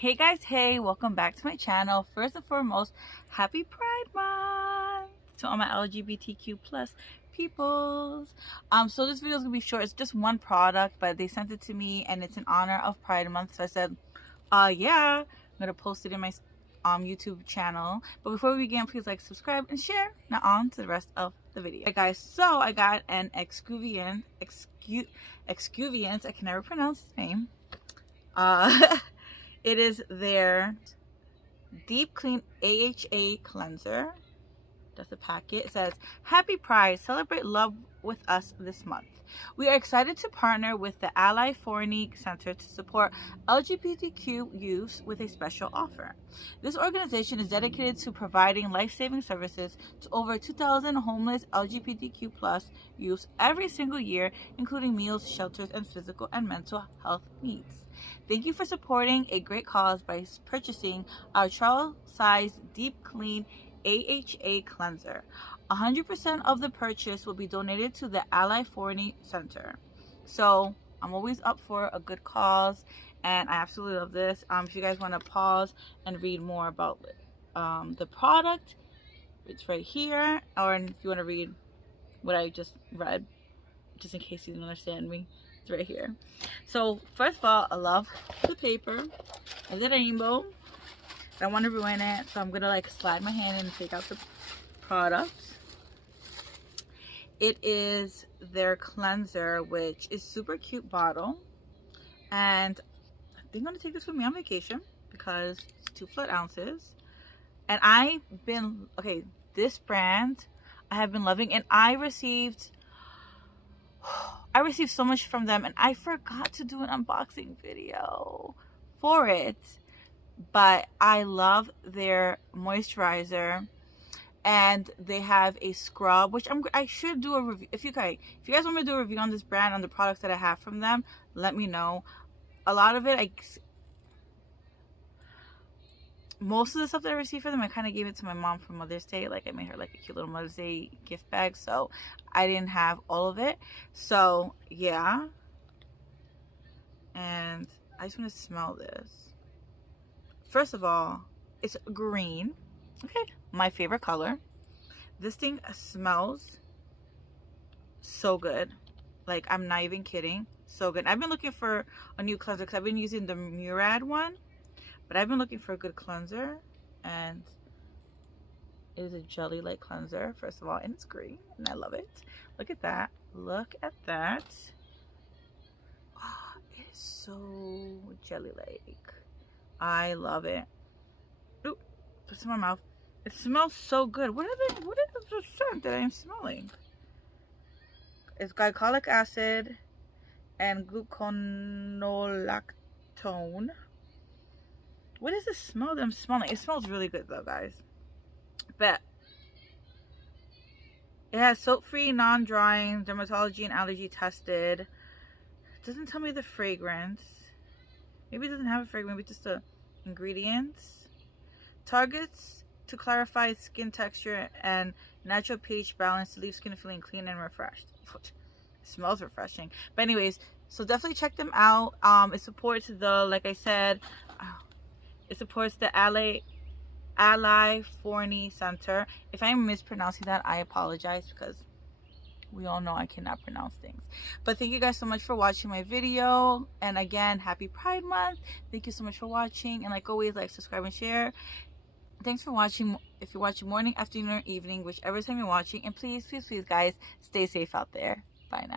Hey guys, hey, welcome back to my channel. First and foremost, happy Pride Month to all my LGBTQ plus peoples. So this video is gonna be short. It's just one product, but they sent it to me and it's in honor of Pride Month. So I said, yeah, I'm gonna post it in my YouTube channel. But before we begin, please like, subscribe, and share. Now on to the rest of the video. Hey guys, so I got an Exuviance. I can never pronounce the name. It is their Deep Clean AHA cleanser. That's the packet. It says, Happy Pride, celebrate love with us this month. We are excited to partner with the Forney Center to support LGBTQ youth with a special offer. This organization is dedicated to providing life-saving services to over 2,000 homeless LGBTQ plus youth every single year, including meals, shelters, and physical and mental health needs. Thank you for supporting a great cause by purchasing our travel-size Deep Clean AHA cleanser. 100% of the purchase will be donated to the Forney Center. So I'm always up for a good cause, and I absolutely love this. If you guys want to pause and read more about the product, it's right here. Or if you want to read what I just read, just in case you didn't understand me, it's right here. So first of all, I love the paper and the rainbow. I don't want to ruin it, so I'm gonna like slide my hand in and take out the product. It is their cleanser, which is super cute bottle, and I think I'm gonna take this with me on vacation because it's 2 fluid ounces. And I've been this brand I have been loving, and I received so much from them, and I forgot to do an unboxing video for it. But I love their moisturizer, and they have a scrub, which I should do a review. If you guys want me to do a review on this brand, on the products that I have from them, let me know. A lot of it, most of the stuff that I received from them, I kind of gave it to my mom for Mother's Day. Like, I made her like a cute little Mother's Day gift bag, so I didn't have all of it. So yeah, and I just want to smell this. First of all, it's green. Okay, my favorite color. This thing smells so good. Like, I'm not even kidding. So good. I've been looking for a new cleanser because I've been using the Murad one. But I've been looking for a good cleanser. And it is a jelly-like cleanser, first of all. And it's green. And I love it. Look at that. Look at that. Oh, it is so jelly-like. I love it. Ooh, put some in my mouth. It smells so good. What is the scent that I am smelling? It's glycolic acid and gluconolactone. What is the smell that I'm smelling? It smells really good though, guys. But it has soap-free, non-drying, dermatology and allergy tested. It doesn't tell me the fragrance. Maybe it doesn't have a fragrance, maybe just the ingredients. Targets to clarify skin texture and natural pH balance to leave skin feeling clean and refreshed. It smells refreshing. But anyways, so definitely check them out. It supports the, like I said, it supports the Forney Center. If I'm mispronouncing that, I apologize, because we all know I cannot pronounce things. But thank you guys so much for watching my video. And again, happy Pride Month. Thank you so much for watching. And like always, like, subscribe, and share. Thanks for watching. If you're watching morning, afternoon, or evening, whichever time you're watching. And please, please, please, guys, stay safe out there. Bye now.